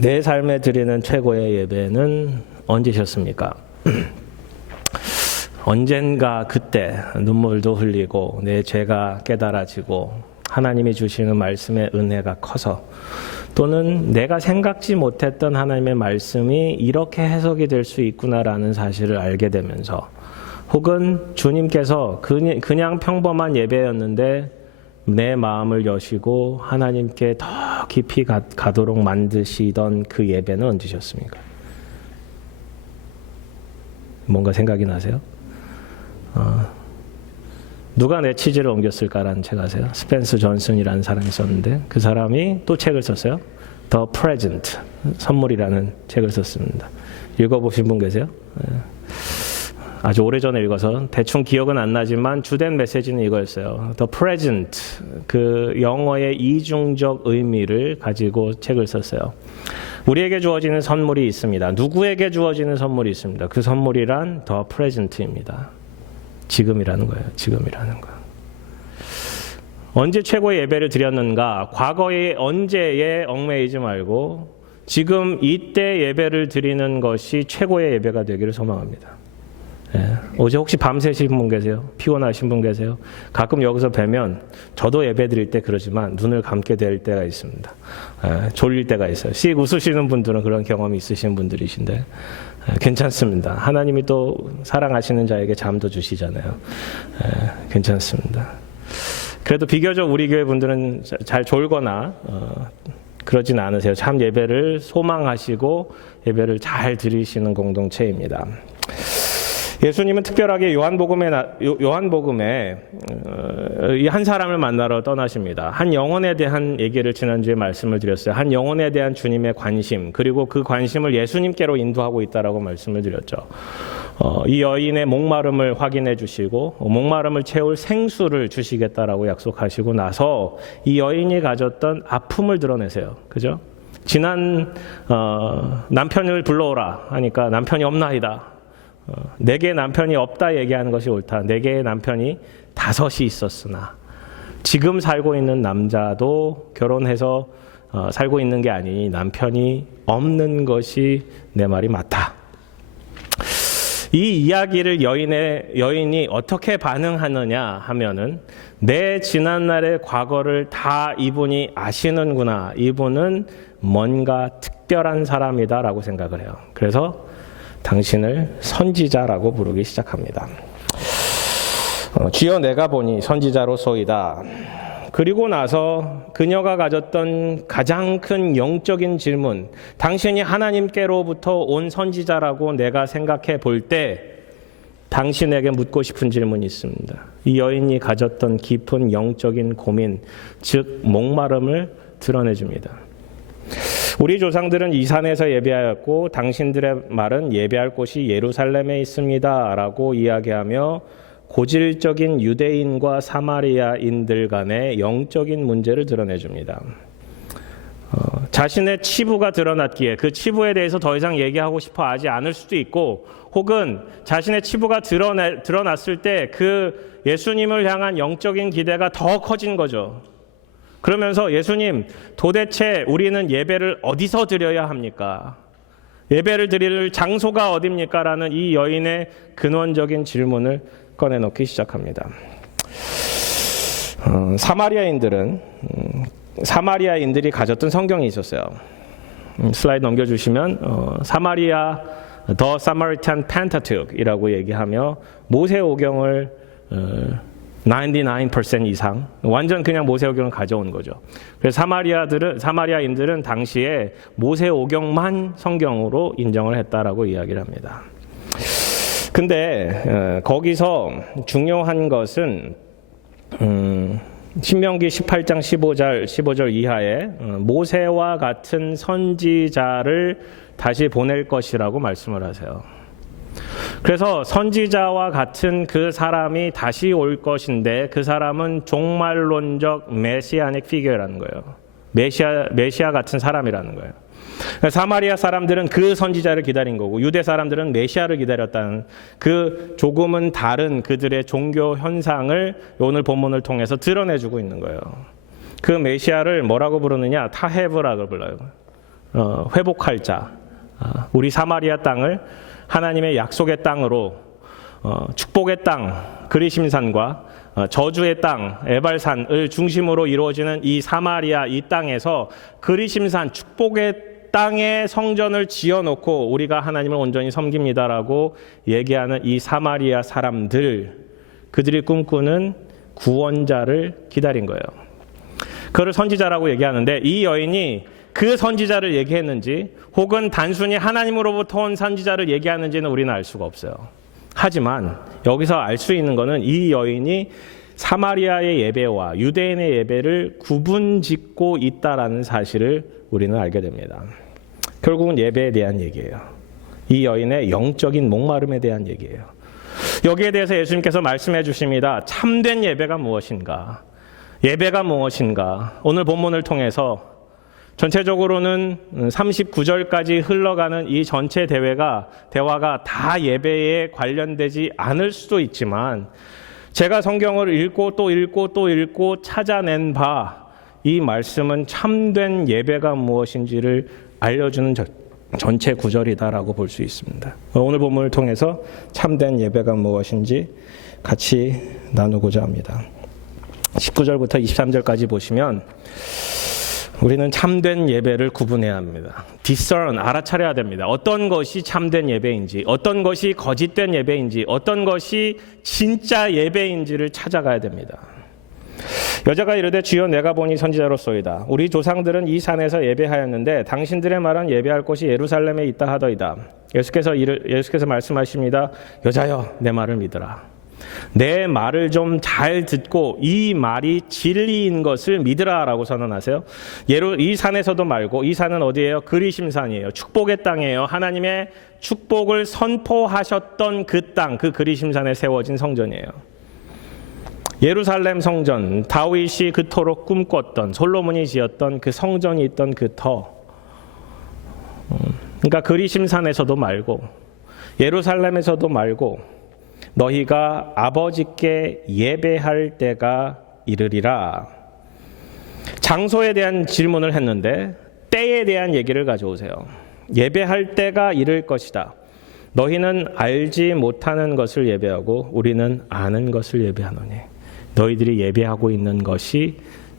내 삶에 드리는 최고의 예배는 언제셨습니까? 언젠가 그때 눈물도 흘리고 내 죄가 깨달아지고 하나님이 주시는 말씀의 은혜가 커서 또는 내가 생각지 못했던 하나님의 말씀이 이렇게 해석이 될 수 있구나라는 사실을 알게 되면서 혹은 주님께서 그냥 평범한 예배였는데 내 마음을 여시고 하나님께 더 깊이 가도록 만드시던 그 예배는 언제셨습니까? 뭔가 생각이 나세요? 누가 내 치즈를 옮겼을까라는 책 아세요? 스펜서 존슨이라는 사람이 썼는데 그 사람이 또 책을 썼어요. The Present, 선물이라는 책을 썼습니다. 읽어보신 분 계세요? 아주 오래전에 읽어서 대충 기억은 안 나지만 주된 메시지는 이거였어요. The Present, 그 영어의 이중적 의미를 가지고 책을 썼어요. 우리에게 주어지는 선물이 있습니다. 누구에게 주어지는 선물이 있습니다. 그 선물이란 The Present입니다. 지금이라는 거예요. 지금이라는 거. 언제 최고의 예배를 드렸는가? 과거의 언제에 얽매이지 말고 지금 이때 예배를 드리는 것이 최고의 예배가 되기를 소망합니다. 어제 혹시 밤새신 분 계세요? 피곤하신 분 계세요? 가끔 여기서 뵈면 저도 예배 드릴 때 그러지만 눈을 감게 될 때가 있습니다. 졸릴 때가 있어요. 씩 웃으시는 분들은 그런 경험이 있으신 분들이신데 괜찮습니다. 하나님이 또 사랑하시는 자에게 잠도 주시잖아요. 괜찮습니다. 그래도 비교적 우리 교회 분들은 잘 졸거나 그러진 않으세요. 참 예배를 소망하시고 예배를 잘 드리시는 공동체입니다. 예수님은 특별하게 요한복음에 이 한 사람을 만나러 떠나십니다. 한 영혼에 대한 얘기를 지난주에 말씀을 드렸어요. 한 영혼에 대한 주님의 관심, 그리고 그 관심을 예수님께로 인도하고 있다라고 말씀을 드렸죠. 이 여인의 목마름을 확인해 주시고 목마름을 채울 생수를 주시겠다라고 약속하시고 나서 이 여인이 가졌던 아픔을 드러내세요. 그죠? 지난 남편을 불러오라 하니까 남편이 없나이다. 내게 남편이 없다 얘기하는 것이 옳다. 내게 남편이 5이 있었으나 지금 살고 있는 남자도 결혼해서 살고 있는 게 아니니 남편이 없는 것이 내 말이 맞다. 이 이야기를 여인이 어떻게 반응하느냐 하면은 내 지난날의 과거를 다 이분이 아시는구나. 이분은 뭔가 특별한 사람이다라고 생각을 해요. 그래서 당신을 선지자라고 부르기 시작합니다. 주여 내가 보니 선지자로소이다. 그리고 나서 그녀가 가졌던 가장 큰 영적인 질문, 당신이 하나님께로부터 온 선지자라고 내가 생각해 볼 때 당신에게 묻고 싶은 질문이 있습니다. 이 여인이 가졌던 깊은 영적인 고민, 즉 목마름을 드러내줍니다. 우리 조상들은 이 산에서 예배하였고 당신들의 말은 예배할 곳이 예루살렘에 있습니다 라고 이야기하며 고질적인 유대인과 사마리아인들 간의 영적인 문제를 드러내줍니다. 자신의 치부가 드러났기에 그 치부에 대해서 더 이상 얘기하고 싶어 하지 않을 수도 있고 혹은 자신의 치부가 드러났을 때 그 예수님을 향한 영적인 기대가 더 커진 거죠. 그러면서 예수님, 도대체 우리는 예배를 어디서 드려야 합니까? 예배를 드릴 장소가 어디입니까? 라는 이 여인의 근원적인 질문을 꺼내놓기 시작합니다. 사마리아인들이 가졌던 성경이 있었어요. 슬라이드 넘겨주시면 The Samaritan Pentateuch이라고 얘기하며 모세오경을 99% 이상 완전 그냥 모세오경을 가져온 거죠. 그래서 사마리아인들은 당시에 모세오경만 성경으로 인정을 했다라고 이야기를 합니다. 근데 거기서 중요한 것은 신명기 18장 15절 이하에 모세와 같은 선지자를 다시 보낼 것이라고 말씀을 하세요. 그래서 선지자와 같은 그 사람이 다시 올 것인데 그 사람은 종말론적 메시아닉 피겨라는 거예요. 메시아 같은 사람이라는 거예요. 사마리아 사람들은 그 선지자를 기다린 거고 유대 사람들은 메시아를 기다렸다는 그 조금은 다른 그들의 종교 현상을 오늘 본문을 통해서 드러내주고 있는 거예요. 그 메시아를 뭐라고 부르느냐? 타헤브라고 불러요. 회복할 자, 우리 사마리아 땅을 하나님의 약속의 땅으로 축복의 땅 그리심산과 저주의 땅 에발산을 중심으로 이루어지는 이 사마리아 이 땅에서 그리심산 축복의 땅에 성전을 지어놓고 우리가 하나님을 온전히 섬깁니다라고 얘기하는 이 사마리아 사람들, 그들이 꿈꾸는 구원자를 기다린 거예요. 그를 선지자라고 얘기하는데 이 여인이 그 선지자를 얘기했는지 혹은 단순히 하나님으로부터 온 선지자를 얘기하는지는 우리는 알 수가 없어요. 하지만 여기서 알 수 있는 것은 이 여인이 사마리아의 예배와 유대인의 예배를 구분짓고 있다라는 사실을 우리는 알게 됩니다. 결국은 예배에 대한 얘기예요. 이 여인의 영적인 목마름에 대한 얘기예요. 여기에 대해서 예수님께서 말씀해 주십니다. 참된 예배가 무엇인가? 예배가 무엇인가? 오늘 본문을 통해서 전체적으로는 39절까지 흘러가는 이 전체 대화가 다 예배에 관련되지 않을 수도 있지만 제가 성경을 읽고 또 읽고 또 읽고 찾아낸 바 이 말씀은 참된 예배가 무엇인지를 알려주는 전체 구절이다라고 볼 수 있습니다. 오늘 본문을 통해서 참된 예배가 무엇인지 같이 나누고자 합니다. 19절부터 23절까지 보시면 우리는 참된 예배를 구분해야 합니다. discern, 알아차려야 됩니다. 어떤 것이 참된 예배인지, 어떤 것이 거짓된 예배인지, 어떤 것이 진짜 예배인지를 찾아가야 됩니다. 여자가 이르되 주여 내가 보니 선지자로소이다. 우리 조상들은 이 산에서 예배하였는데 당신들의 말은 예배할 곳이 예루살렘에 있다 하더이다. 예수께서 말씀하십니다. 여자여 내 말을 믿으라. 내 말을 좀 잘 듣고 이 말이 진리인 것을 믿으라라고 선언하세요. 이 산에서도 말고 이 산은 어디예요? 그리심산이에요. 축복의 땅이에요. 하나님의 축복을 선포하셨던 그 땅, 그 그리심산에 세워진 성전이에요. 예루살렘 성전, 다윗이 그토록 꿈꿨던, 솔로몬이 지었던 그 성전이 있던 그 터. 그러니까 그리심산에서도 말고 예루살렘에서도 말고 너희가 아버지께 예배할 때가 이르리라. 장소에 대한 질문을 했는데 때에 대한 얘기를 가져오세요. 예배할 때가 이를 것이다. 너희는 알지 못하는 것을 예배하고 우리는 아는 것을 예배하노니 너희들이 예배하고 있는 것이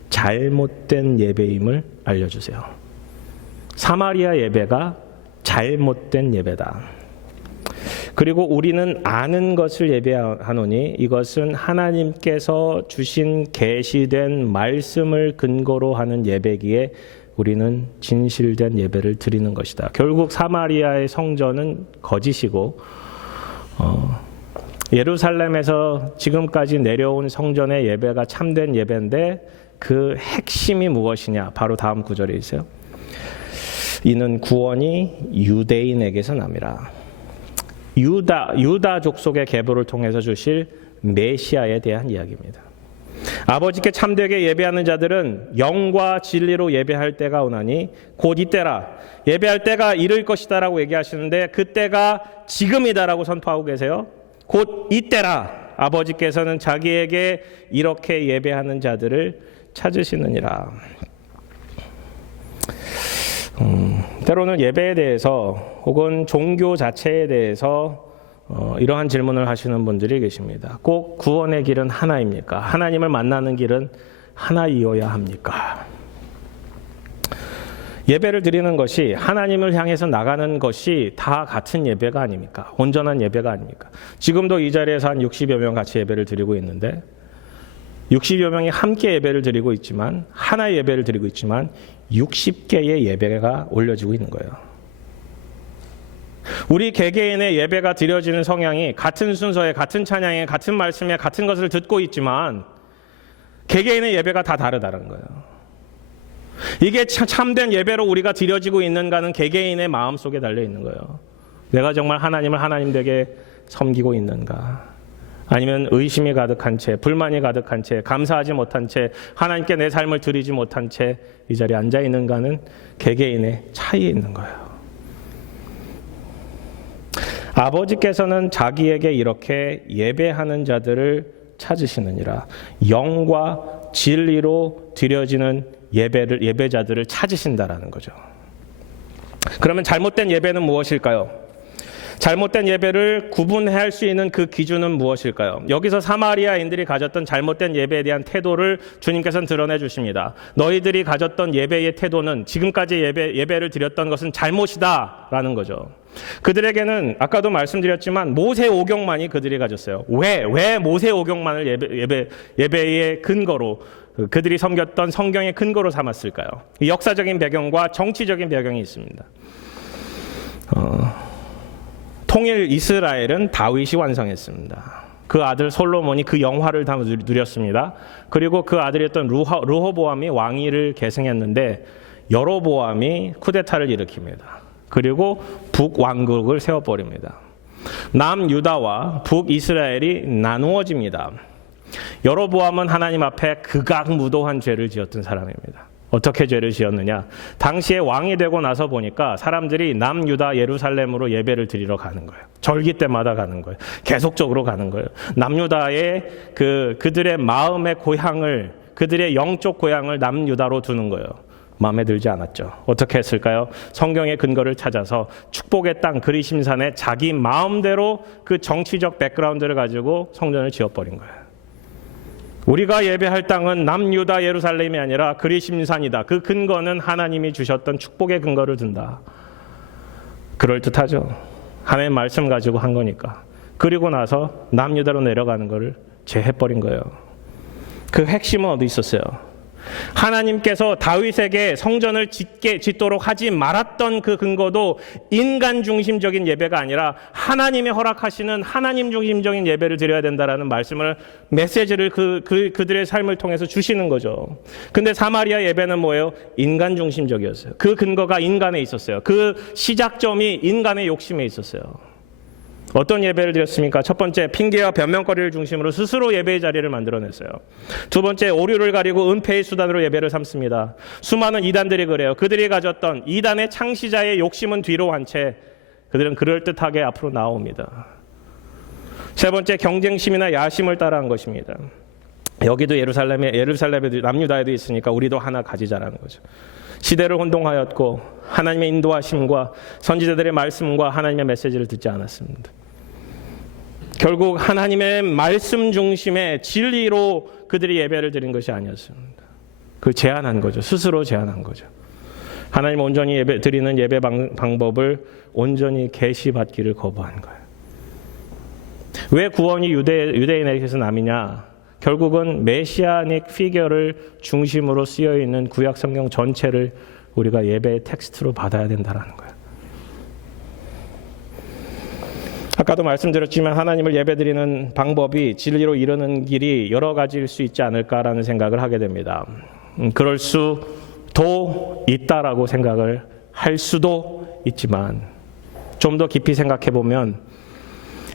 잘못된 예배임을 알려주세요. 사마리아 예배가 잘못된 예배다. 그리고 우리는 아는 것을 예배하노니 이것은 하나님께서 주신 계시된 말씀을 근거로 하는 예배기에 우리는 진실된 예배를 드리는 것이다. 결국 사마리아의 성전은 거짓이고 예루살렘에서 지금까지 내려온 성전의 예배가 참된 예배인데 그 핵심이 무엇이냐? 바로 다음 구절에 있어요. 이는 구원이 유대인에게서 남이라. 유다 족속의 계보를 통해서 주실 메시아에 대한 이야기입니다. 아버지께 참되게 예배하는 자들은 영과 진리로 예배할 때가 오나니 곧 이때라. 예배할 때가 이를 것이다라고 얘기하시는데 그 때가 지금이다라고 선포하고 계세요. 곧 이때라. 아버지께서는 자기에게 이렇게 예배하는 자들을 찾으시느니라. 때로는 예배에 대해서 혹은 종교 자체에 대해서 이러한 질문을 하시는 분들이 계십니다. 꼭 구원의 길은 하나입니까? 하나님을 만나는 길은 하나이어야 합니까? 예배를 드리는 것이 하나님을 향해서 나가는 것이 다 같은 예배가 아닙니까? 온전한 예배가 아닙니까? 지금도 이 자리에서 한 60여 명 같이 예배를 드리고 있는데 60여 명이 함께 예배를 드리고 있지만 하나의 예배를 드리고 있지만 60개의 예배가 올려지고 있는 거예요. 우리 개개인의 예배가 드려지는 성향이 같은 순서에 같은 찬양에 같은 말씀에 같은 것을 듣고 있지만 개개인의 예배가 다 다르다는 거예요. 이게 참된 예배로 우리가 드려지고 있는가는 개개인의 마음속에 달려 있는 거예요. 내가 정말 하나님을 하나님 되게 섬기고 있는가? 아니면 의심이 가득한 채, 불만이 가득한 채, 감사하지 못한 채, 하나님께 내 삶을 드리지 못한 채 이 자리에 앉아 있는가는 개개인의 차이에 있는 거예요. 아버지께서는 자기에게 이렇게 예배하는 자들을 찾으시느니라. 영과 진리로 드려지는 예배자들을 찾으신다라는 거죠. 그러면 잘못된 예배는 무엇일까요? 잘못된 예배를 구분할 수 있는 그 기준은 무엇일까요? 여기서 사마리아인들이 가졌던 잘못된 예배에 대한 태도를 주님께서는 드러내 주십니다. 너희들이 가졌던 예배의 태도는 지금까지 예배를 드렸던 것은 잘못이다라는 거죠. 그들에게는 아까도 말씀드렸지만 모세 오경만이 그들이 가졌어요. 왜 모세 오경만을 예배의 근거로 그들이 섬겼던 성경의 근거로 삼았을까요? 역사적인 배경과 정치적인 배경이 있습니다. 통일 이스라엘은 다윗이 완성했습니다. 그 아들 솔로몬이 그 영화를 다 누렸습니다. 그리고 그 아들이었던 르호보암이 왕위를 계승했는데 여로보암이 쿠데타를 일으킵니다. 그리고 북왕국을 세워버립니다. 남유다와 북이스라엘이 나누어집니다. 여로보암은 하나님 앞에 극악무도한 죄를 지었던 사람입니다. 어떻게 죄를 지었느냐? 당시에 왕이 되고 나서 보니까 사람들이 남유다 예루살렘으로 예배를 드리러 가는 거예요. 절기 때마다 가는 거예요. 계속적으로 가는 거예요. 남유다의 그들의 마음의 고향을, 그들의 영적 고향을 남유다로 두는 거예요. 마음에 들지 않았죠. 어떻게 했을까요? 성경의 근거를 찾아서 축복의 땅 그리심산에 자기 마음대로 그 정치적 백그라운드를 가지고 성전을 지어버린 거예요. 우리가 예배할 땅은 남유다 예루살렘이 아니라 그리심산이다. 그 근거는 하나님이 주셨던 축복의 근거를 둔다. 그럴듯하죠. 하나님의 말씀 가지고 한 거니까. 그리고 나서 남유다로 내려가는 거를 제해버린 거예요. 그 핵심은 어디 있었어요? 하나님께서 다윗에게 성전을 짓도록 하지 말았던 그 근거도 인간 중심적인 예배가 아니라 하나님이 허락하시는 하나님 중심적인 예배를 드려야 된다라는 말씀을, 메시지를 그들의 삶을 통해서 주시는 거죠. 근데 사마리아 예배는 뭐예요? 인간 중심적이었어요. 그 근거가 인간에 있었어요. 그 시작점이 인간의 욕심에 있었어요. 어떤 예배를 드렸습니까? 첫 번째, 핑계와 변명거리를 중심으로 스스로 예배의 자리를 만들어냈어요. 두 번째, 오류를 가리고 은폐의 수단으로 예배를 삼습니다. 수많은 이단들이 그래요. 그들이 가졌던 이단의 창시자의 욕심은 뒤로 한 채 그들은 그럴듯하게 앞으로 나옵니다. 세 번째, 경쟁심이나 야심을 따라한 것입니다. 여기도 예루살렘에 남유다에도 있으니까 우리도 하나 가지자라는 거죠. 시대를 혼동하였고 하나님의 인도하심과 선지자들의 말씀과 하나님의 메시지를 듣지 않았습니다. 결국 하나님의 말씀 중심의 진리로 그들이 예배를 드린 것이 아니었습니다. 그걸 제한한 거죠. 스스로 제한한 거죠. 하나님 온전히 드리는 예배 방법을 온전히 계시받기를 거부한 거예요. 왜 구원이 유대인에게서 남이냐? 결국은 메시아닉 피겨를 중심으로 쓰여있는 구약 성경 전체를 우리가 예배의 텍스트로 받아야 된다는 거예요. 아까도 말씀드렸지만 하나님을 예배드리는 방법이 진리로 이르는 길이 여러 가지일 수 있지 않을까라는 생각을 하게 됩니다. 그럴 수도 있다라고 생각을 할 수도 있지만 좀 더 깊이 생각해 보면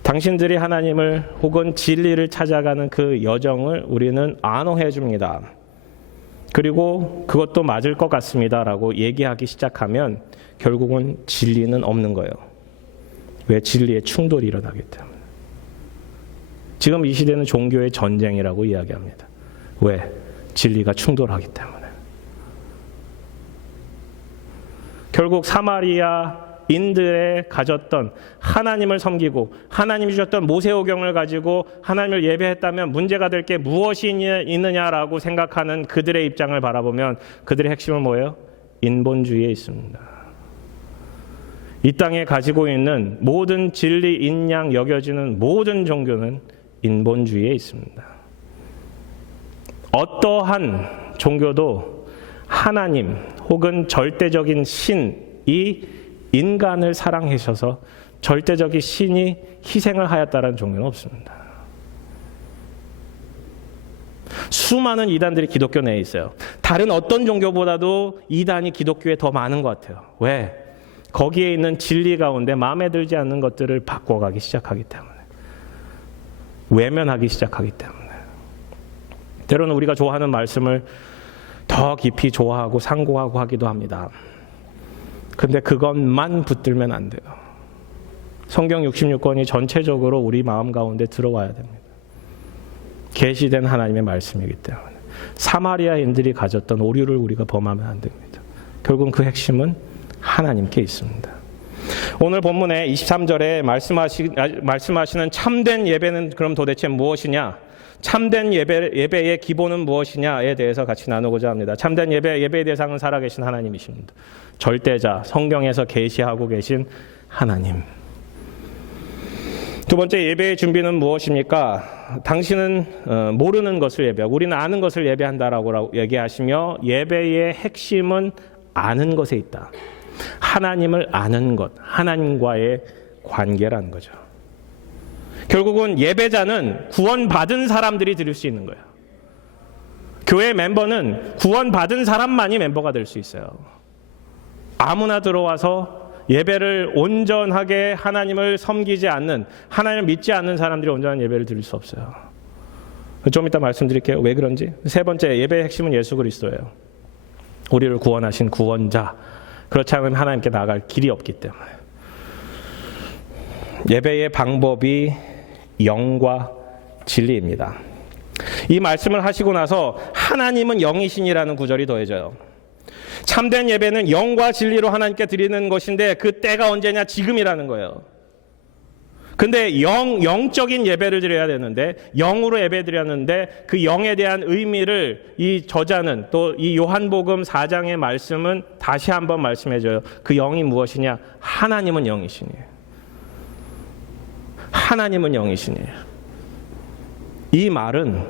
당신들이 하나님을 혹은 진리를 찾아가는 그 여정을 우리는 안호해 줍니다. 그리고 그것도 맞을 것 같습니다라고 얘기하기 시작하면 결국은 진리는 없는 거예요. 왜? 진리의 충돌이 일어나기 때문에. 지금 이 시대는 종교의 전쟁이라고 이야기합니다. 왜? 진리가 충돌하기 때문에. 결국 사마리아인들의 가졌던 하나님을 섬기고 하나님이 주셨던 모세오경을 가지고 하나님을 예배했다면 문제가 될 게 무엇이 있느냐라고 생각하는 그들의 입장을 바라보면 그들의 핵심은 뭐예요? 인본주의에 있습니다. 이 땅에 가지고 있는 모든 진리, 인양 여겨지는 모든 종교는 인본주의에 있습니다. 어떠한 종교도 하나님 혹은 절대적인 신이 인간을 사랑하셔서 절대적인 신이 희생을 하였다는 종교는 없습니다. 수많은 이단들이 기독교 내에 있어요. 다른 어떤 종교보다도 이단이 기독교에 더 많은 것 같아요. 왜? 거기에 있는 진리 가운데 마음에 들지 않는 것들을 바꿔가기 시작하기 때문에, 외면하기 시작하기 때문에. 때로는 우리가 좋아하는 말씀을 더 깊이 좋아하고 상고하고 하기도 합니다. 근데 그것만 붙들면 안 돼요. 성경 66권이 전체적으로 우리 마음 가운데 들어와야 됩니다. 계시된 하나님의 말씀이기 때문에. 사마리아인들이 가졌던 오류를 우리가 범하면 안 됩니다. 결국은 그 핵심은 하나님께 있습니다. 오늘 본문의 23절에 말씀하시는 참된 예배는 그럼 도대체 무엇이냐? 참된 예배의 기본은 무엇이냐에 대해서 같이 나누고자 합니다. 참된 예배의 대상은 살아계신 하나님이십니다. 절대자, 성경에서 계시하고 계신 하나님. 두 번째, 예배의 준비는 무엇입니까? 당신은 모르는 것을 예배하고 우리는 아는 것을 예배한다라고 얘기하시며, 예배의 핵심은 아는 것에 있다. 하나님을 아는 것, 하나님과의 관계라는 거죠. 결국은 예배자는 구원받은 사람들이 드릴 수 있는 거예요. 교회 멤버는 구원받은 사람만이 멤버가 될 수 있어요. 아무나 들어와서 예배를 온전하게 하나님을 섬기지 않는, 하나님을 믿지 않는 사람들이 온전한 예배를 드릴 수 없어요. 좀 이따 말씀드릴게요. 왜 그런지. 세 번째, 예배의 핵심은 예수 그리스도예요. 우리를 구원하신 구원자. 그렇지 않으면 하나님께 나아갈 길이 없기 때문에. 예배의 방법이 영과 진리입니다. 이 말씀을 하시고 나서 하나님은 영이신이라는 구절이 더해져요. 참된 예배는 영과 진리로 하나님께 드리는 것인데 그 때가 언제냐? 지금이라는 거예요. 근데 영적인 예배를 드려야 되는데, 영으로 예배 드렸는데 그 영에 대한 의미를 이 저자는, 또 이 요한복음 4장의 말씀은 다시 한번 말씀해줘요. 그 영이 무엇이냐? 하나님은 영이시니에요. 하나님은 영이시니에요. 이 말은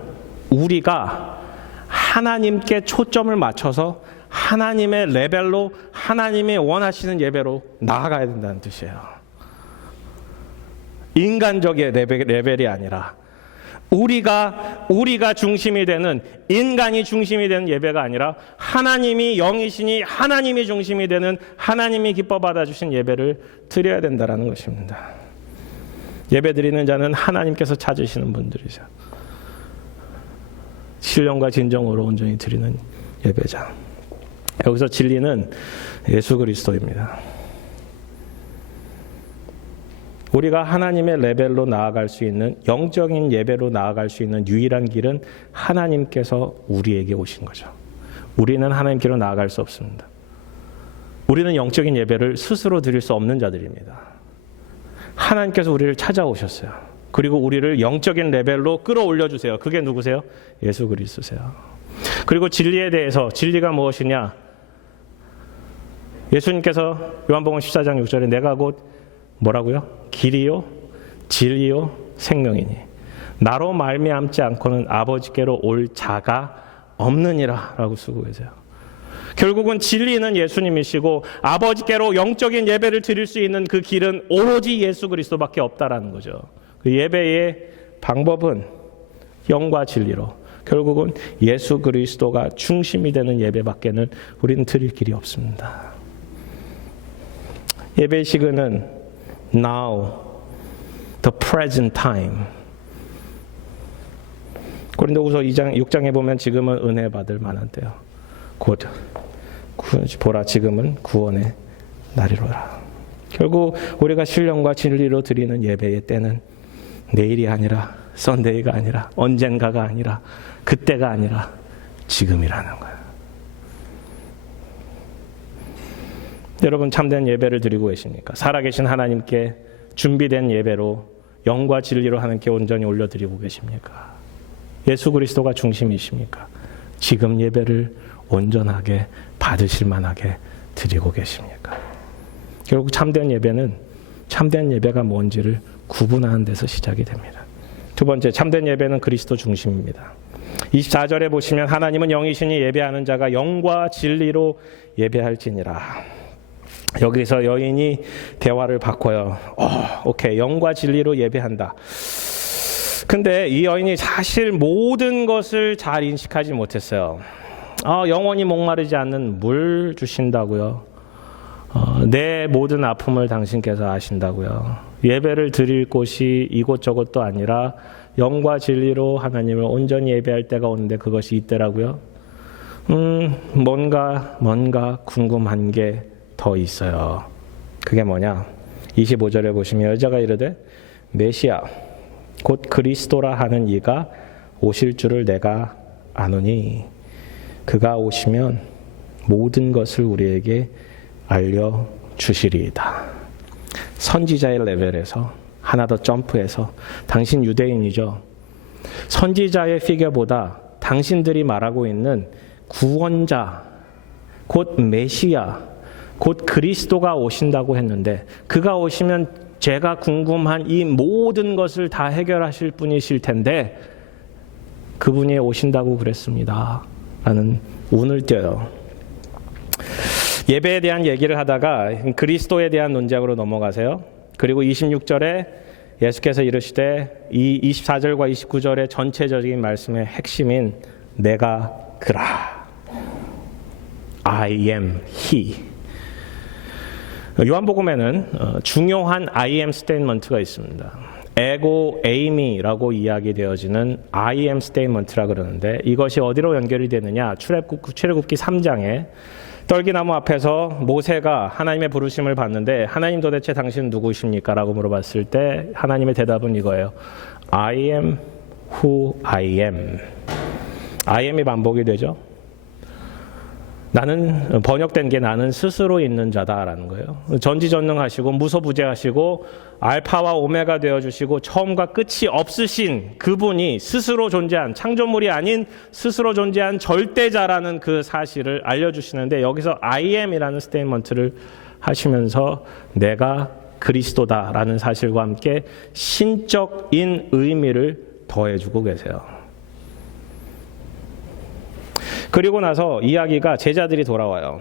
우리가 하나님께 초점을 맞춰서 하나님의 레벨로, 하나님이 원하시는 예배로 나아가야 된다는 뜻이에요. 인간적인 레벨이 아니라 우리가 중심이 되는, 인간이 중심이 되는 예배가 아니라 하나님이 영이시니 하나님이 중심이 되는, 하나님이 기뻐 받아주신 예배를 드려야 된다는 것입니다. 예배 드리는 자는 하나님께서 찾으시는 분들이죠. 신령과 진정으로 온전히 드리는 예배자. 여기서 진리는 예수 그리스도입니다. 우리가 하나님의 레벨로 나아갈 수 있는, 영적인 예배로 나아갈 수 있는 유일한 길은 하나님께서 우리에게 오신 거죠. 우리는 하나님께로 나아갈 수 없습니다. 우리는 영적인 예배를 스스로 드릴 수 없는 자들입니다. 하나님께서 우리를 찾아오셨어요. 그리고 우리를 영적인 레벨로 끌어올려 주세요. 그게 누구세요? 예수 그리스도세요. 그리고 진리에 대해서, 진리가 무엇이냐? 예수님께서 요한복음 14장 6절에 내가 곧 뭐라고요? 길이요 진리요 생명이니 나로 말미암지 않고는 아버지께로 올 자가 없느니라 라고 쓰고 계세요. 결국은 진리는 예수님이시고 아버지께로 영적인 예배를 드릴 수 있는 그 길은 오로지 예수 그리스도밖에 없다라는 거죠. 그 예배의 방법은 영과 진리로, 결국은 예수 그리스도가 중심이 되는 예배밖에는 우리는 드릴 길이 없습니다. 예배의 시간은 now, the present time. 고린도후서 6장에 보면 지금은 은혜 받을 만한 때요. 곧 보라 지금은 구원의 날이로라. 결국 우리가 신령과 진리로 드리는 예배의 때는 내일이 아니라, 썬데이가 아니라, 언젠가가 아니라, 그때가 아니라 지금이라는 거예요. 여러분 참된 예배를 드리고 계십니까? 살아계신 하나님께 준비된 예배로 영과 진리로 하나님께 온전히 올려드리고 계십니까? 예수 그리스도가 중심이십니까? 지금 예배를 온전하게 받으실 만하게 드리고 계십니까? 결국 참된 예배는 참된 예배가 뭔지를 구분하는 데서 시작이 됩니다. 두 번째, 참된 예배는 그리스도 중심입니다. 24절에 보시면 하나님은 영이시니 예배하는 자가 영과 진리로 예배할지니라. 여기서 여인이 대화를 바꿔요. 오케이, 영과 진리로 예배한다. 근데 이 여인이 사실 모든 것을 잘 인식하지 못했어요. 영원히 목마르지 않는 물 주신다고요. 내 모든 아픔을 당신께서 아신다고요. 예배를 드릴 곳이 이곳저곳도 아니라 영과 진리로 하나님을 온전히 예배할 때가 오는데 그것이 이때라고요. 뭔가 궁금한 게 더 있어요. 그게 뭐냐? 25절에 보시면 여자가 이르되 메시아 곧 그리스도라 하는 이가 오실 줄을 내가 아노니 그가 오시면 모든 것을 우리에게 알려주시리이다. 선지자의 레벨에서 하나 더 점프해서 당신 유대인이죠. 선지자의 피겨보다 당신들이 말하고 있는 구원자, 곧 메시아, 곧 그리스도가 오신다고 했는데 그가 오시면 제가 궁금한 이 모든 것을 다 해결하실 분이실 텐데 그분이 오신다고 그랬습니다. 라는 운을 띄어요. 예배에 대한 얘기를 하다가 그리스도에 대한 논쟁으로 넘어가세요. 그리고 26절에 예수께서 이르시되 이 24절과 29절의 전체적인 말씀의 핵심인 내가 그라. I am he. 요한복음에는 중요한 I am 스테이트먼트가 있습니다. 에고 에이미라고 이야기되어지는 I am 스테이트먼트라 그러는데 이것이 어디로 연결이 되느냐? 출애굽기 3장에 떨기나무 앞에서 모세가 하나님의 부르심을 받는데 하나님 도대체 당신은 누구십니까? 라고 물어봤을 때 하나님의 대답은 이거예요. I am who I am. I am이 반복이 되죠. 나는 번역된 게 나는 스스로 있는 자다라는 거예요. 전지전능하시고 무소부재하시고 알파와 오메가 되어주시고 처음과 끝이 없으신 그분이 스스로 존재한 창조물이 아닌 스스로 존재한 절대자라는 그 사실을 알려주시는데 여기서 I am이라는 스테이트먼트를 하시면서 내가 그리스도다라는 사실과 함께 신적인 의미를 더해주고 계세요. 그리고 나서 이야기가 제자들이 돌아와요.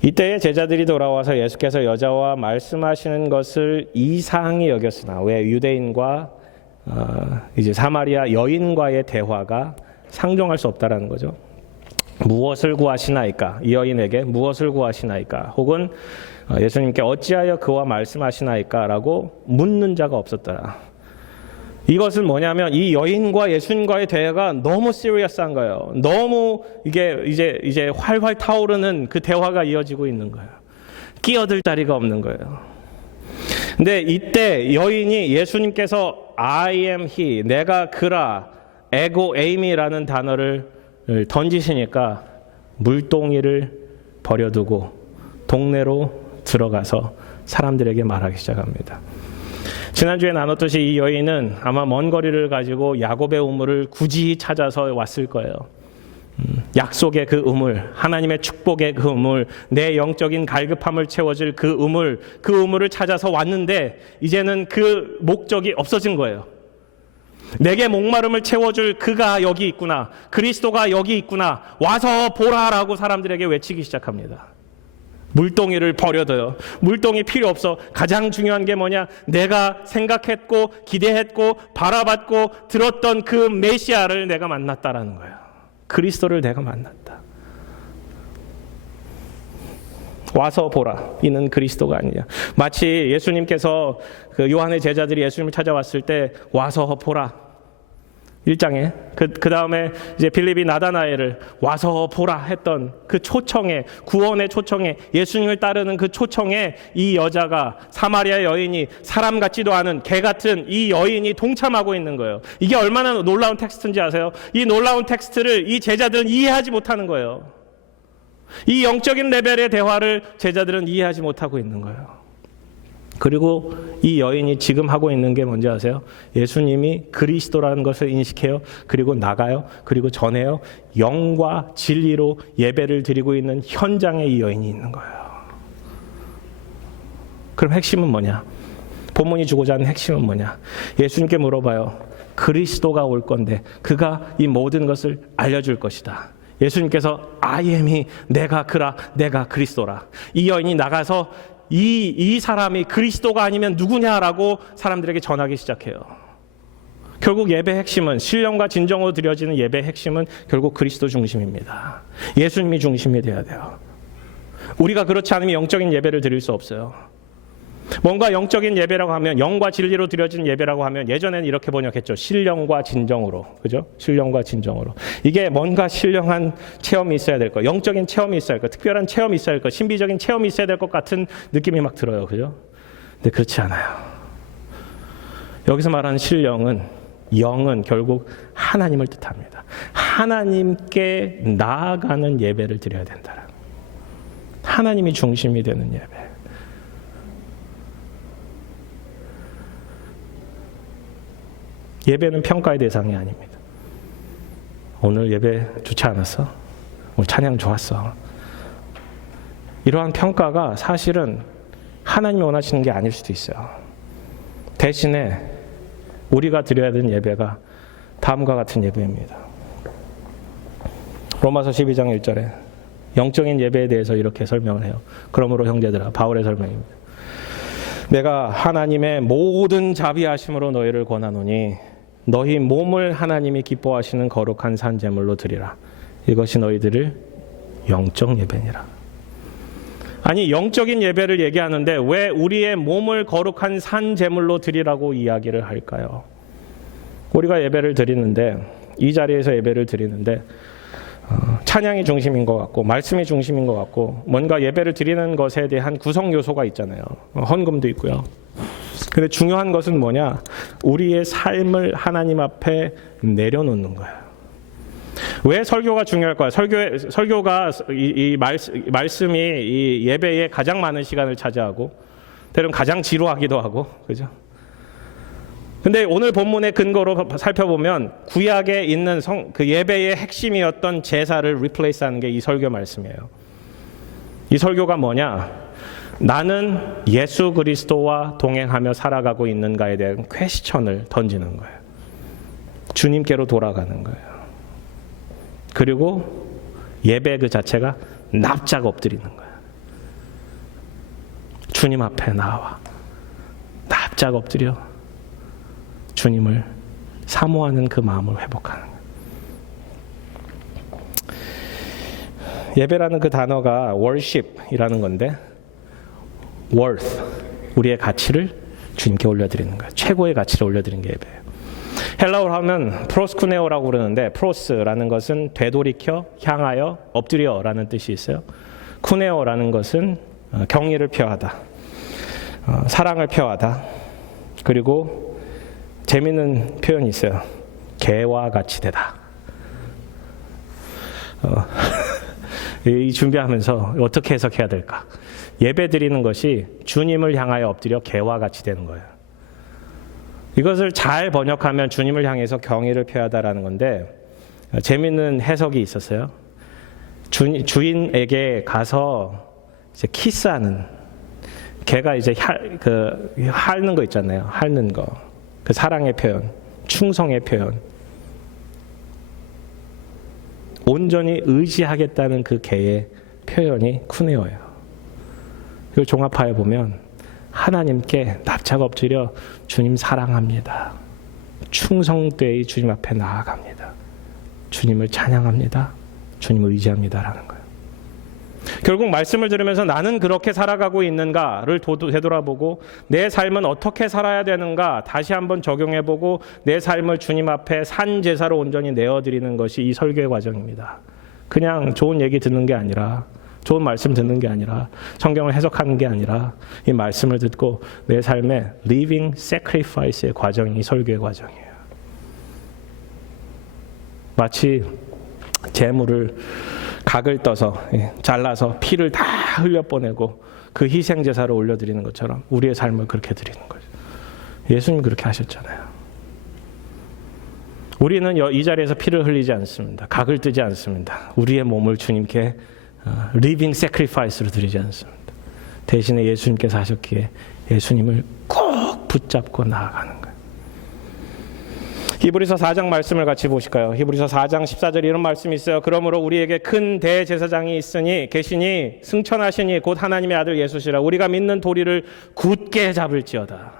이때에 제자들이 돌아와서 예수께서 여자와 말씀하시는 것을 이상히 여겼으나 왜 유대인과 이제 사마리아 여인과의 대화가 상종할 수 없다라는 거죠. 무엇을 구하시나이까? 이 여인에게 무엇을 구하시나이까? 혹은 예수님께 어찌하여 그와 말씀하시나이까? 라고 묻는 자가 없었더라. 이것은 뭐냐면 이 여인과 예수님과의 대화가 너무 시리어스한 거예요. 너무 이게 이제 활활 타오르는 그 대화가 이어지고 있는 거예요. 끼어들 다리가 없는 거예요. 근데 이때 여인이 예수님께서 I am he, 내가 그라, 에고 에이미라는 단어를 던지시니까 물동이를 버려두고 동네로 들어가서 사람들에게 말하기 시작합니다. 지난주에 나눴듯이 이 여인은 아마 먼 거리를 가지고 야곱의 우물을 굳이 찾아서 왔을 거예요. 약속의 그 우물, 하나님의 축복의 그 우물, 내 영적인 갈급함을 채워줄 그 우물을 찾아서 왔는데 이제는 그 목적이 없어진 거예요. 내게 목마름을 채워줄 그가 여기 있구나, 그리스도가 여기 있구나, 와서 보라라고 사람들에게 외치기 시작합니다. 물동이를 버려둬요. 물동이 필요 없어. 가장 중요한 게 뭐냐? 내가 생각했고 기대했고 바라봤고 들었던 그 메시아를 내가 만났다라는 거예요. 그리스도를 내가 만났다. 와서 보라. 이는 그리스도가 아니냐. 마치 예수님께서 그 요한의 제자들이 예수님을 찾아왔을 때 와서 보라. 1장에 그 다음에 이제 빌립이 나다나엘을 와서 보라 했던 그 초청에, 구원의 초청에, 예수님을 따르는 그 초청에 이 여자가, 사마리아 여인이, 사람 같지도 않은 개 같은 이 여인이 동참하고 있는 거예요. 이게 얼마나 놀라운 텍스트인지 아세요? 이 놀라운 텍스트를 이 제자들은 이해하지 못하는 거예요. 이 영적인 레벨의 대화를 제자들은 이해하지 못하고 있는 거예요. 그리고 이 여인이 지금 하고 있는 게 뭔지 아세요? 예수님이 그리스도라는 것을 인식해요. 그리고 나가요. 그리고 전해요. 영과 진리로 예배를 드리고 있는 현장에 이 여인이 있는 거예요. 그럼 핵심은 뭐냐? 본문이 주고자 하는 핵심은 뭐냐? 예수님께 물어봐요. 그리스도가 올 건데 그가 이 모든 것을 알려줄 것이다. 예수님께서 I am이 내가 그라, 내가 그리스도라. 이 여인이 나가서 이 사람이 그리스도가 아니면 누구냐라고 사람들에게 전하기 시작해요. 결국 예배의 핵심은, 신령과 진정으로 드려지는 예배의 핵심은 결국 그리스도 중심입니다. 예수님이 중심이 돼야 돼요. 우리가 그렇지 않으면 영적인 예배를 드릴 수 없어요. 뭔가 영적인 예배라고 하면, 영과 진리로 드려진 예배라고 하면 예전에는 이렇게 번역했죠. 신령과 진정으로. 그죠? 신령과 진정으로. 이게 뭔가 신령한 체험이 있어야 될 거, 영적인 체험이 있어야 될 거, 특별한 체험이 있어야 될 거, 신비적인 체험이 있어야 될 것 같은 느낌이 막 들어요. 그죠? 근데 그렇지 않아요. 여기서 말하는 신령은, 영은 결국 하나님을 뜻합니다. 하나님께 나아가는 예배를 드려야 된다. 하나님이 중심이 되는 예배. 예배는 평가의 대상이 아닙니다. 오늘 예배 좋지 않았어? 오늘 찬양 좋았어. 이러한 평가가 사실은 하나님이 원하시는 게 아닐 수도 있어요. 대신에 우리가 드려야 되는 예배가 다음과 같은 예배입니다. 로마서 12장 1절에 영적인 예배에 대해서 이렇게 설명을 해요. 그러므로 형제들아, 바울의 설명입니다. 내가 하나님의 모든 자비하심으로 너희를 권하노니 너희 몸을 하나님이 기뻐하시는 거룩한 산 제물로 드리라. 이것이 너희들을 영적 예배니라. 아니, 영적인 예배를 얘기하는데 왜 우리의 몸을 거룩한 산 제물로 드리라고 이야기를 할까요? 우리가 예배를 드리는데, 이 자리에서 예배를 드리는데 찬양이 중심인 것 같고 말씀이 중심인 것 같고 뭔가 예배를 드리는 것에 대한 구성 요소가 있잖아요. 헌금도 있고요. 근데 중요한 것은 뭐냐? 우리의 삶을 하나님 앞에 내려놓는 거예요. 왜 설교가 중요할까요? 설교가 말씀이 이 예배에 가장 많은 시간을 차지하고 때로는 가장 지루하기도 하고, 그죠? 근데 오늘 본문의 근거로 살펴보면 구약에 있는 그 예배의 핵심이었던 제사를 리플레이스하는 게 이 설교 말씀이에요. 이 설교가 뭐냐? 나는 예수 그리스도와 동행하며 살아가고 있는가에 대한 퀘스천을 던지는 거예요. 주님께로 돌아가는 거예요. 그리고 예배 그 자체가 납작 엎드리는 거예요. 주님 앞에 나와 납작 엎드려 주님을 사모하는 그 마음을 회복하는 거예요. 예배라는 그 단어가 worship이라는 건데 worth, 우리의 가치를 주님께 올려드리는 거예요. 최고의 가치를 올려드리는 게 예배예요. 헬라어로 하면 프로스쿠네오라고 그러는데 프로스라는 것은 되돌이켜, 향하여, 엎드려라는 뜻이 있어요. 쿠네오라는 것은 경의를 표하다, 사랑을 표하다. 그리고 재미있는 표현이 있어요. 개와 같이 되다. 이 준비하면서 어떻게 해석해야 될까? 예배 드리는 것이 주님을 향하여 엎드려 개와 같이 되는 거예요. 이것을 잘 번역하면 주님을 향해서 경의를 표하다라는 건데 재미있는 해석이 있었어요. 주인에게 가서 이제 키스하는, 개가 이제 핥는 거 있잖아요. 핥는 거. 그 사랑의 표현, 충성의 표현. 온전히 의지하겠다는 그 개의 표현이 쿠네오예요. 이걸 종합하여 보면 하나님께 납작 엎드려 주님 사랑합니다. 충성되이 주님 앞에 나아갑니다. 주님을 찬양합니다. 주님을 의지합니다라는 거예요. 결국 말씀을 들으면서 나는 그렇게 살아가고 있는가를 되돌아보고 내 삶은 어떻게 살아야 되는가 다시 한번 적용해보고 내 삶을 주님 앞에 산 제사로 온전히 내어드리는 것이 이 설교의 과정입니다. 그냥 좋은 얘기 듣는 게 아니라, 좋은 말씀 듣는 게 아니라, 성경을 해석하는 게 아니라 이 말씀을 듣고 내 삶의 living sacrifice의 과정이 이 설교의 과정이에요. 마치 제물을 각을 떠서 잘라서 피를 다 흘려보내고 그 희생제사를 올려드리는 것처럼 우리의 삶을 그렇게 드리는 거죠. 예수님 그렇게 하셨잖아요. 우리는 이 자리에서 피를 흘리지 않습니다. 각을 뜨지 않습니다. 우리의 몸을 주님께 리빙 세크리파이스로 드리지 않습니다. 대신에 예수님께서 하셨기에 예수님을 꼭 붙잡고 나아가는 거예요. 히브리서 4장 말씀을 같이 보실까요? 히브리서 4장 14절에 이런 말씀이 있어요. 그러므로 우리에게 큰 대제사장이 계시니 승천하시니 곧 하나님의 아들 예수시라. 우리가 믿는 도리를 굳게 잡을지어다.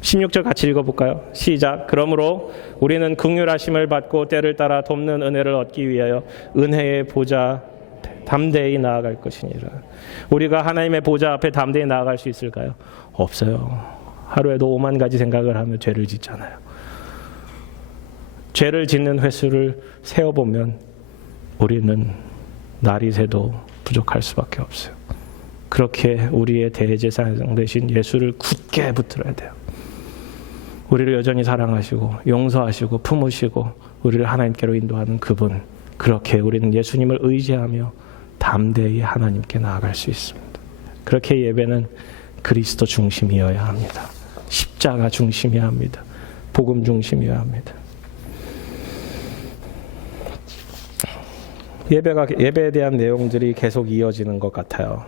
16절 같이 읽어볼까요? 시작. 그러므로 우리는 긍휼하심을 받고 때를 따라 돕는 은혜를 얻기 위하여 은혜의 보좌 담대히 나아갈 것이니라. 우리가 하나님의 보좌 앞에 담대히 나아갈 수 있을까요? 없어요. 하루에도 5만 가지 생각을 하며 죄를 짓잖아요. 죄를 짓는 횟수를 세어보면 우리는 날이 새도 부족할 수밖에 없어요. 그렇게 우리의 대제사장 되신 예수를 굳게 붙들어야 돼요. 우리를 여전히 사랑하시고 용서하시고 품으시고 우리를 하나님께로 인도하는 그분, 그렇게 우리는 예수님을 의지하며 담대히 하나님께 나아갈 수 있습니다. 그렇게 예배는 그리스도 중심이어야 합니다. 십자가 중심이어야 합니다. 복음 중심이어야 합니다. 예배에 대한 내용들이 계속 이어지는 것 같아요.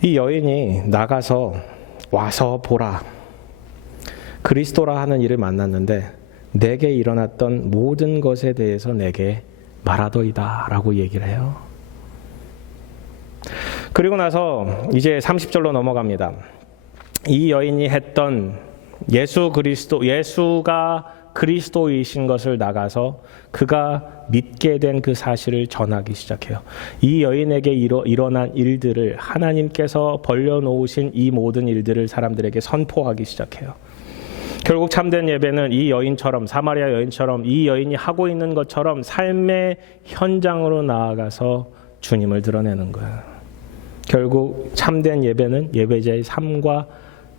이 여인이 나가서 와서 보라. 그리스도라 하는 이를 만났는데 내게 일어났던 모든 것에 대해서 내게 말하더이다 라고 얘기를 해요. 그리고 나서 이제 30절로 넘어갑니다. 이 여인이 했던 예수가 그리스도이신 것을 나가서 그가 믿게 된 그 사실을 전하기 시작해요. 이 여인에게 일어난 일들을 하나님께서 벌려놓으신 이 모든 일들을 사람들에게 선포하기 시작해요. 결국 참된 예배는 이 여인처럼, 사마리아 여인처럼 이 여인이 하고 있는 것처럼 삶의 현장으로 나아가서 주님을 드러내는 거예요. 결국 참된 예배는 예배자의 삶과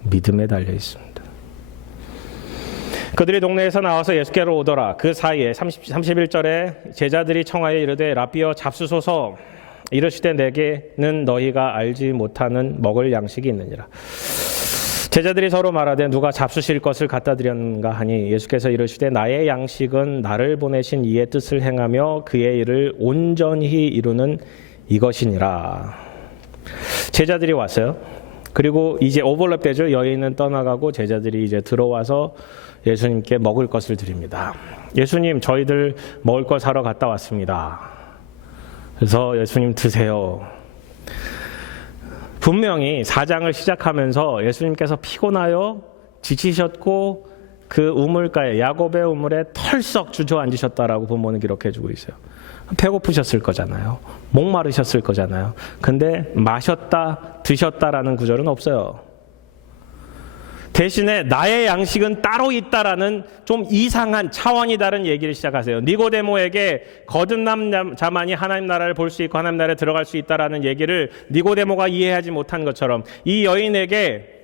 믿음에 달려 있습니다. 그들이 동네에서 나와서 예수께로 오더라. 그 사이에 31절에 제자들이 청하여 이르되 라비여 잡수소서. 이르시되 내게는 너희가 알지 못하는 먹을 양식이 있느니라. 제자들이 서로 말하되 누가 잡수실 것을 갖다 드렸는가 하니 예수께서 이르시되 나의 양식은 나를 보내신 이의 뜻을 행하며 그의 일을 온전히 이루는 이것이니라. 제자들이 왔어요. 그리고 이제 오버랩되죠. 여인은 떠나가고 제자들이 이제 들어와서 예수님께 먹을 것을 드립니다. 예수님, 저희들 먹을 거 사러 갔다 왔습니다. 그래서 예수님 드세요. 분명히 4장을 시작하면서 예수님께서 피곤하여 지치셨고 그 우물가에 야곱의 우물에 털썩 주저앉으셨다라고 본문은 기록해주고 있어요. 배고프셨을 거잖아요. 목마르셨을 거잖아요. 근데 마셨다, 드셨다라는 구절은 없어요. 대신에 나의 양식은 따로 있다라는 좀 이상한 차원이 다른 얘기를 시작하세요. 니고데모에게 거듭난 자만이 하나님 나라를 볼 수 있고 하나님 나라에 들어갈 수 있다라는 얘기를 니고데모가 이해하지 못한 것처럼 이 여인에게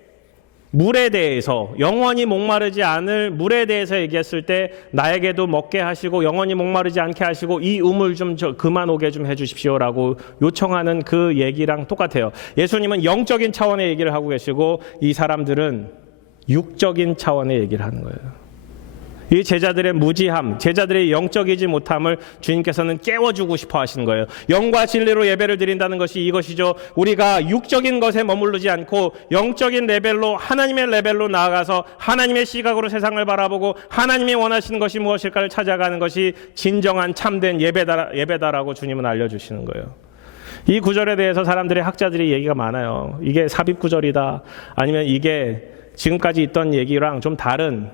물에 대해서, 영원히 목마르지 않을 물에 대해서 얘기했을 때 나에게도 먹게 하시고 영원히 목마르지 않게 하시고 이 우물 좀 그만 오게 좀 해주십시오라고 요청하는 그 얘기랑 똑같아요. 예수님은 영적인 차원의 얘기를 하고 계시고 이 사람들은 육적인 차원의 얘기를 하는 거예요. 이 제자들의 무지함, 제자들의 영적이지 못함을 주님께서는 깨워주고 싶어 하시는 거예요. 영과 진리로 예배를 드린다는 것이 이것이죠. 우리가 육적인 것에 머무르지 않고 영적인 레벨로, 하나님의 레벨로 나아가서 하나님의 시각으로 세상을 바라보고 하나님이 원하시는 것이 무엇일까를 찾아가는 것이 진정한 참된 예배다라고 주님은 알려주시는 거예요. 이 구절에 대해서 사람들의 학자들이 얘기가 많아요. 이게 삽입구절이다. 아니면 이게 지금까지 있던 얘기랑 좀 다른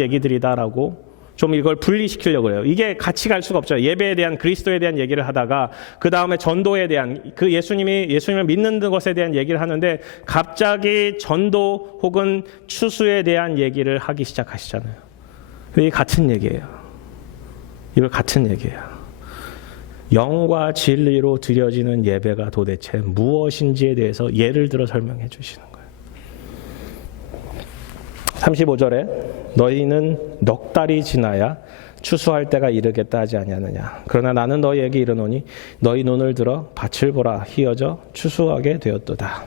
얘기들이다라고 좀 이걸 분리시키려고 해요. 이게 같이 갈 수가 없죠. 예배에 대한, 그리스도에 대한 얘기를 하다가 그 다음에 전도에 대한, 그 예수님을 믿는 것에 대한 얘기를 하는데 갑자기 전도 혹은 추수에 대한 얘기를 하기 시작하시잖아요. 이게 같은 얘기예요. 이걸 같은 얘기예요. 영과 진리로 드려지는 예배가 도대체 무엇인지에 대해서 예를 들어 설명해 주시는 거예요. 35절에 너희는 넉 달이 지나야 추수할 때가 이르겠다 하지 아니하느냐. 그러나 나는 너희에게 이르노니 너희 눈을 들어 밭을 보라. 희어져 추수하게 되었도다.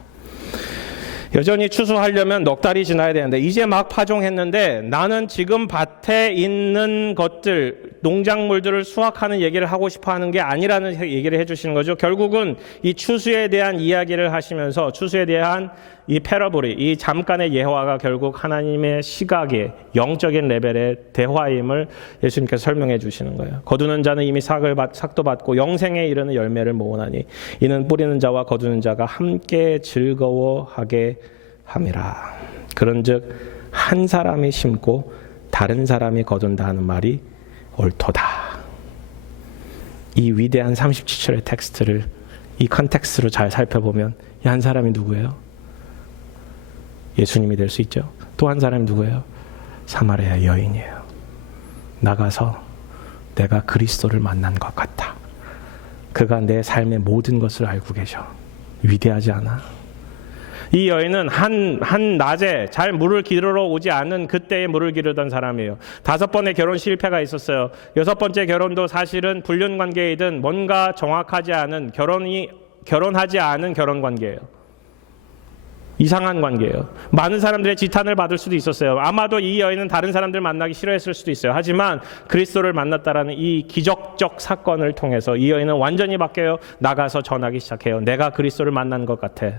여전히 추수하려면 넉 달이 지나야 되는데 이제 막 파종했는데 나는 지금 밭에 있는 것들, 농작물들을 수확하는 얘기를 하고 싶어 하는 게 아니라는 얘기를 해주시는 거죠. 결국은 이 추수에 대한 이야기를 하시면서 추수에 대한 이 패러블이, 이 잠깐의 예화가 결국 하나님의 시각의 영적인 레벨의 대화임을 예수님께서 설명해 주시는 거예요. 거두는 자는 이미 삭도 받고 영생에 이르는 열매를 모으나니 이는 뿌리는 자와 거두는 자가 함께 즐거워하게 함이라. 그런즉 한 사람이 심고 다른 사람이 거둔다 하는 말이 옳도다. 이 위대한 37절의 텍스트를 이 컨텍스트로 잘 살펴보면 이 한 사람이 누구예요? 예수님이 될 수 있죠. 또 한 사람이 누구예요? 사마리아 여인이에요. 나가서 내가 그리스도를 만난 것 같다. 그가 내 삶의 모든 것을 알고 계셔. 위대하지 않아? 이 여인은 한 낮에 잘 물을 기르러 오지 않은 그때에 물을 기르던 사람이에요. 5번의 결혼 실패가 있었어요. 6번째 결혼도 사실은 불륜 관계이든 뭔가 정확하지 않은 결혼하지 않은 결혼 관계예요. 이상한 관계예요. 많은 사람들의 지탄을 받을 수도 있었어요. 아마도 이 여인은 다른 사람들 만나기 싫어했을 수도 있어요. 하지만 그리스도를 만났다라는 이 기적적 사건을 통해서 이 여인은 완전히 바뀌어요. 나가서 전하기 시작해요. 내가 그리스도를 만난 것 같아.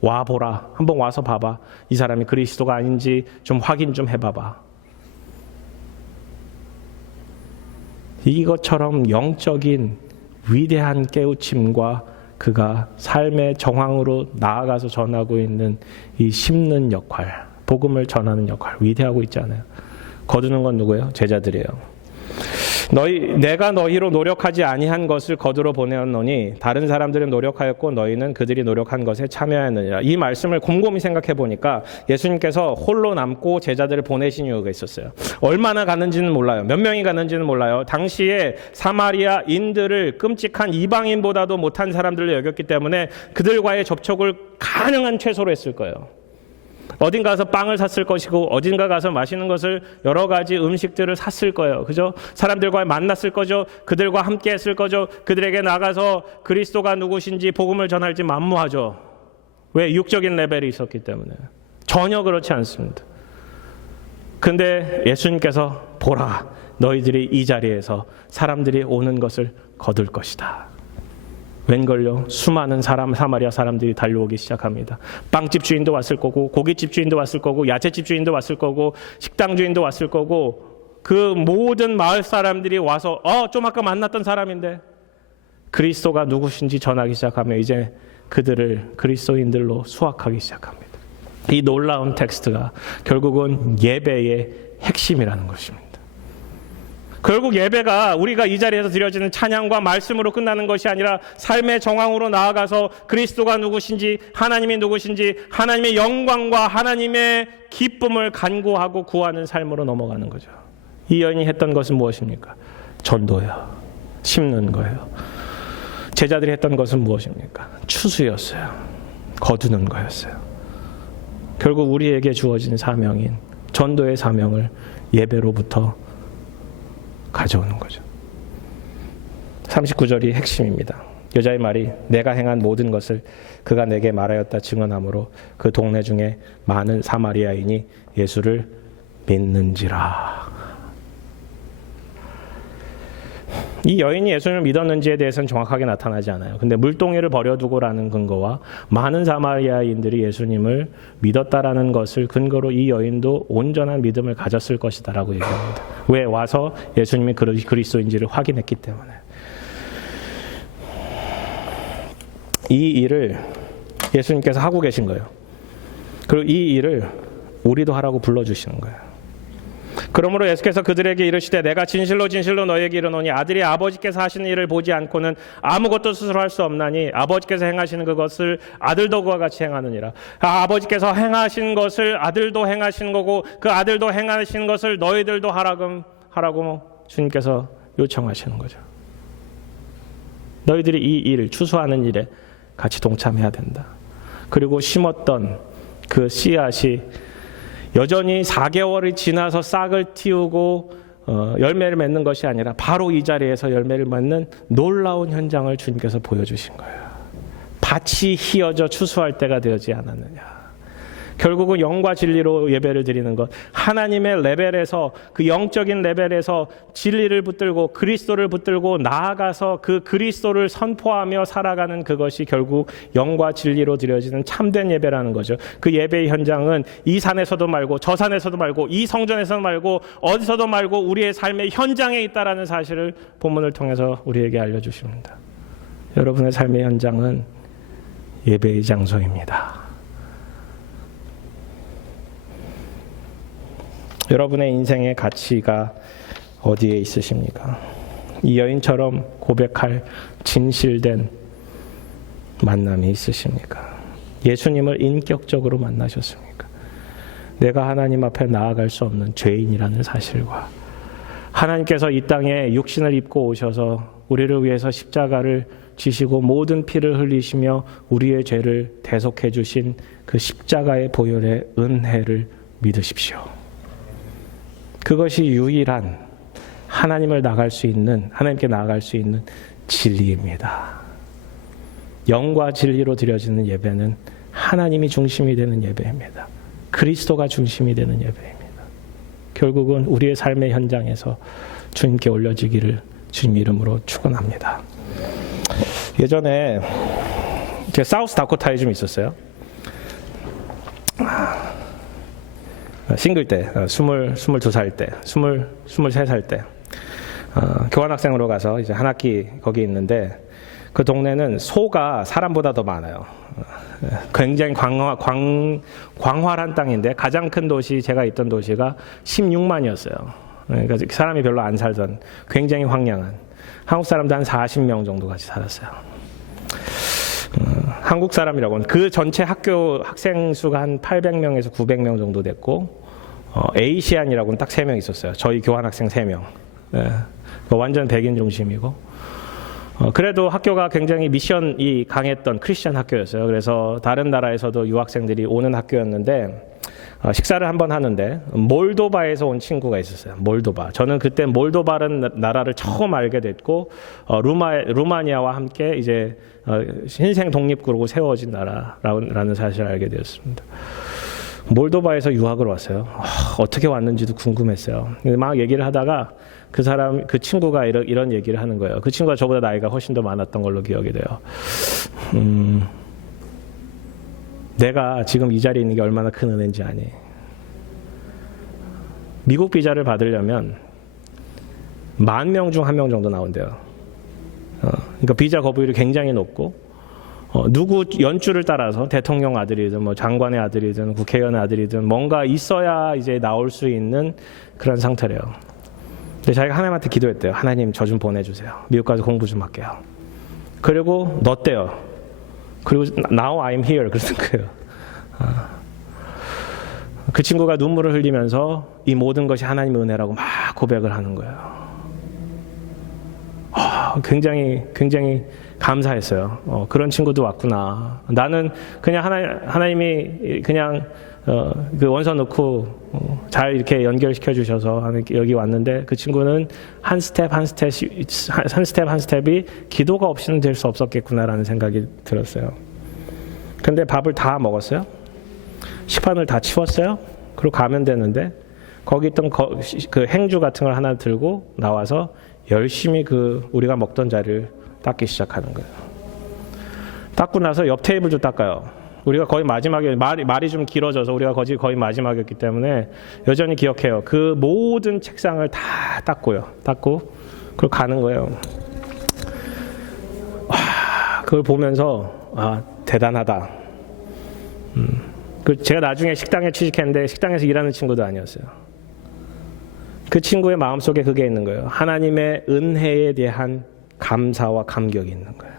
와 보라. 한번 와서 봐봐. 이 사람이 그리스도가 아닌지 좀 확인 좀 해봐봐. 이것처럼 영적인 위대한 깨우침과 그가 삶의 정황으로 나아가서 전하고 있는 이 심는 역할, 복음을 전하는 역할, 위대하고 있잖아요. 거두는 건 누구예요? 제자들이에요. 내가 너희로 노력하지 아니한 것을 거두러 보내었노니 다른 사람들은 노력하였고 너희는 그들이 노력한 것에 참여하였느니라. 이 말씀을 곰곰이 생각해 보니까 예수님께서 홀로 남고 제자들을 보내신 이유가 있었어요. 얼마나 갔는지는 몰라요. 몇 명이 갔는지는 몰라요. 당시에 사마리아인들을 끔찍한 이방인보다도 못한 사람들로 여겼기 때문에 그들과의 접촉을 가능한 최소로 했을 거예요. 어딘가 가서 빵을 샀을 것이고 어딘가 가서 맛있는 것을 여러 가지 음식들을 샀을 거예요. 그죠? 사람들과 만났을 거죠. 그들과 함께 했을 거죠. 그들에게 나가서 그리스도가 누구신지 복음을 전할지 만무하죠. 왜? 육적인 레벨이 있었기 때문에. 전혀 그렇지 않습니다. 근데 예수님께서 보라, 너희들이 이 자리에서 사람들이 오는 것을 거둘 것이다. 웬걸요? 수많은 사마리아 사람들이 달려오기 시작합니다. 빵집 주인도 왔을 거고 고깃집 주인도 왔을 거고 야채집 주인도 왔을 거고 식당 주인도 왔을 거고 그 모든 마을 사람들이 와서 좀 아까 만났던 사람인데 그리스도가 누구신지 전하기 시작하면 이제 그들을 그리스도인들로 수확하기 시작합니다. 이 놀라운 텍스트가 결국은 예배의 핵심이라는 것입니다. 결국 예배가 우리가 이 자리에서 드려지는 찬양과 말씀으로 끝나는 것이 아니라 삶의 정황으로 나아가서 그리스도가 누구신지, 하나님이 누구신지, 하나님의 영광과 하나님의 기쁨을 간구하고 구하는 삶으로 넘어가는 거죠. 이 여인이 했던 것은 무엇입니까? 전도예요. 심는 거예요. 제자들이 했던 것은 무엇입니까? 추수였어요. 거두는 거였어요. 결국 우리에게 주어진 사명인 전도의 사명을 예배로부터 가져오는 거죠. 39절이 핵심입니다. 여자의 말이 내가 행한 모든 것을 그가 내게 말하였다 증언하므로 그 동네 중에 많은 사마리아인이 예수를 믿는지라. 이 여인이 예수님을 믿었는지에 대해서는 정확하게 나타나지 않아요. 근데 물동이를 버려두고라는 근거와 많은 사마리아인들이 예수님을 믿었다라는 것을 근거로 이 여인도 온전한 믿음을 가졌을 것이다라고 얘기합니다. 왜? 와서 예수님이 그리스도인지를 확인했기 때문에. 이 일을 예수님께서 하고 계신 거예요. 그리고 이 일을 우리도 하라고 불러주시는 거예요. 그러므로 예수께서 그들에게 이르시되 내가 진실로 진실로 너희에게 이르노니 아들이 아버지께서 하시는 일을 보지 않고는 아무것도 스스로 할 수 없나니 아버지께서 행하시는 그것을 아들도 그와 같이 행하느니라. 아버지께서 행하신 것을 아들도 행하시는 거고 그 아들도 행하시는 것을 너희들도 하라고 주님께서 요청하시는 거죠. 너희들이 이 일, 추수하는 일에 같이 동참해야 된다. 그리고 심었던 그 씨앗이 여전히 4개월이 지나서 싹을 틔우고 열매를 맺는 것이 아니라 바로 이 자리에서 열매를 맺는 놀라운 현장을 주님께서 보여주신 거예요. 밭이 휘어져 추수할 때가 되지 않았느냐. 결국은 영과 진리로 예배를 드리는 것, 하나님의 레벨에서 그 영적인 레벨에서 진리를 붙들고 그리스도를 붙들고 나아가서 그 그리스도를 선포하며 살아가는 그것이 결국 영과 진리로 드려지는 참된 예배라는 거죠. 그 예배의 현장은 이 산에서도 말고 저 산에서도 말고 이 성전에서도 말고 어디서도 말고 우리의 삶의 현장에 있다라는 사실을 본문을 통해서 우리에게 알려주십니다. 여러분의 삶의 현장은 예배의 장소입니다. 여러분의 인생의 가치가 어디에 있으십니까? 이 여인처럼 고백할 진실된 만남이 있으십니까? 예수님을 인격적으로 만나셨습니까? 내가 하나님 앞에 나아갈 수 없는 죄인이라는 사실과 하나님께서 이 땅에 육신을 입고 오셔서 우리를 위해서 십자가를 지시고 모든 피를 흘리시며 우리의 죄를 대속해 주신 그 십자가의 보혈의 은혜를 믿으십시오. 그것이 유일한 하나님께 나아갈 수 있는 진리입니다. 영과 진리로 드려지는 예배는 하나님이 중심이 되는 예배입니다. 그리스도가 중심이 되는 예배입니다. 결국은 우리의 삶의 현장에서 주님께 올려지기를 주님 이름으로 축원합니다. 예전에 제가 사우스 다코타에 좀 있었어요. 싱글 때, 22살 때, 23살 때 교환학생으로 가서 이제 한 학기 거기 있는데 그 동네는 소가 사람보다 더 많아요. 굉장히 광활한 땅인데 가장 큰 도시, 제가 있던 도시가 16만이었어요. 그러니까 사람이 별로 안 살던 굉장히 황량한, 한국 사람도 한 40명 정도 같이 살았어요. 한국 사람이라고는 그 전체 학교 학생 수가 한 800명에서 900명 정도 됐고, 에이시안이라고는 딱 3명 있었어요. 저희 교환학생 3명. 완전 백인 중심이고, 그래도 학교가 굉장히 미션이 강했던 크리스천 학교였어요. 그래서 다른 나라에서도 유학생들이 오는 학교였는데, 식사를 한번 하는데 몰도바에서 온 친구가 있었어요. 몰도바. 저는 그때 몰도바라는 나라를 처음 알게 됐고, 루마니아와 함께 이제 신생 독립국으로 세워진 나라라는 사실을 알게 되었습니다. 몰도바에서 유학을 왔어요. 어떻게 왔는지도 궁금했어요. 막 얘기를 하다가 그 친구가 이런 얘기를 하는 거예요. 그 친구가 저보다 나이가 훨씬 더 많았던 걸로 기억이 돼요. 내가 지금 이 자리에 있는 게 얼마나 큰 은혜인지 아니? 미국 비자를 받으려면 10,000명 중 1명 정도 나온대요. 그러니까 비자 거부율이 굉장히 높고, 누구 연줄을 따라서 대통령 아들이든 뭐 장관의 아들이든 국회의원의 아들이든 뭔가 있어야 이제 나올 수 있는 그런 상태래요. 근데 자기가 하나님한테 기도했대요. 하나님 저 좀 보내주세요. 미국 가서 공부 좀 할게요. 그리고 넣었대요. 그리고 now I'm here 그러는 거예요. 그 친구가 눈물을 흘리면서 이 모든 것이 하나님의 은혜라고 막 고백을 하는 거예요. 굉장히 감사했어요. 그런 친구도 왔구나. 나는 그냥 하나님이 그냥 그 원서 넣고 잘 이렇게 연결시켜 주셔서 여기 왔는데, 그 친구는 한 스텝 한 스텝이 기도가 없이는 될 수 없었겠구나라는 생각이 들었어요. 근데 밥을 다 먹었어요. 식판을 다 치웠어요. 그리고 가면 되는데 거기 있던 그 행주 같은 걸 하나 들고 나와서 열심히 그 우리가 먹던 자리를 닦기 시작하는 거예요. 닦고 나서 옆 테이블도 닦아요. 우리가 거의 마지막에 말이 좀 길어져서 우리가 거의 마지막이었기 때문에 여전히 기억해요. 그 모든 책상을 다 닦고 그걸 가는 거예요. 그걸 보면서 대단하다. 제가 나중에 식당에 취직했는데 식당에서 일하는 친구도 아니었어요. 그 친구의 마음속에 그게 있는 거예요. 하나님의 은혜에 대한 감사와 감격이 있는 거예요.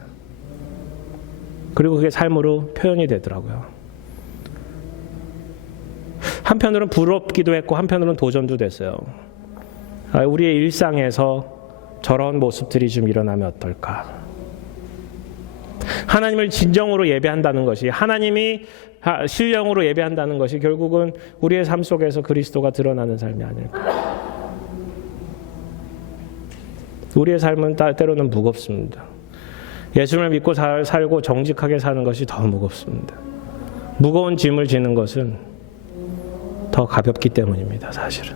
그리고 그게 삶으로 표현이 되더라고요. 한편으로는 부럽기도 했고 한편으로는 도전도 됐어요. 우리의 일상에서 저런 모습들이 좀 일어나면 어떨까? 하나님을 진정으로 예배한다는 것이, 하나님이 신령으로 예배한다는 것이 결국은 우리의 삶 속에서 그리스도가 드러나는 삶이 아닐까? 우리의 삶은 때로는 무겁습니다. 예수를 믿고 살고 정직하게 사는 것이 더 무겁습니다. 무거운 짐을 지는 것은 더 가볍기 때문입니다. 사실은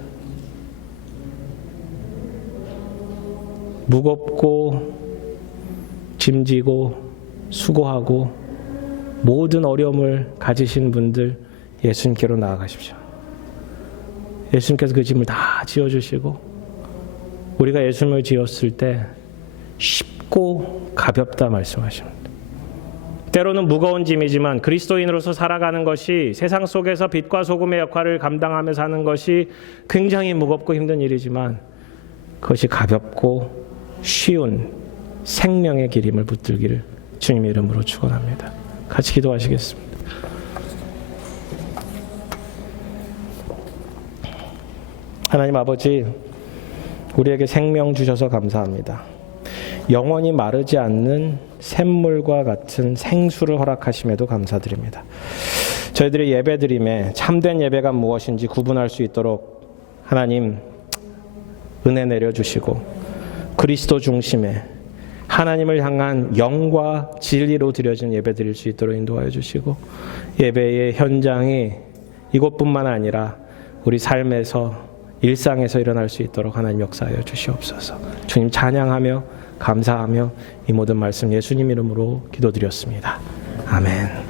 무겁고 짐지고 수고하고 모든 어려움을 가지신 분들 예수님께로 나아가십시오. 예수님께서 그 짐을 다 지어주시고, 우리가 예수님을 지었을 때 쉽고 가볍다 말씀하십니다. 때로는 무거운 짐이지만 그리스도인으로서 살아가는 것이, 세상 속에서 빛과 소금의 역할을 감당하며 사는 것이 굉장히 무겁고 힘든 일이지만 그것이 가볍고 쉬운 생명의 길임을 붙들기를 주님의 이름으로 축원합니다. 같이 기도하시겠습니다. 하나님 아버지, 우리에게 생명 주셔서 감사합니다. 영원히 마르지 않는 샘물과 같은 생수를 허락하심에도 감사드립니다. 저희들이 예배드림에 참된 예배가 무엇인지 구분할 수 있도록 하나님 은혜 내려주시고 그리스도 중심에 하나님을 향한 영과 진리로 드려진 예배 드릴 수 있도록 인도하여 주시고 예배의 현장이 이곳뿐만 아니라 우리 삶에서 일상에서 일어날 수 있도록 하나님 역사하여 주시옵소서. 주님 찬양하며 감사하며 이 모든 말씀 예수님 이름으로 기도드렸습니다. 아멘.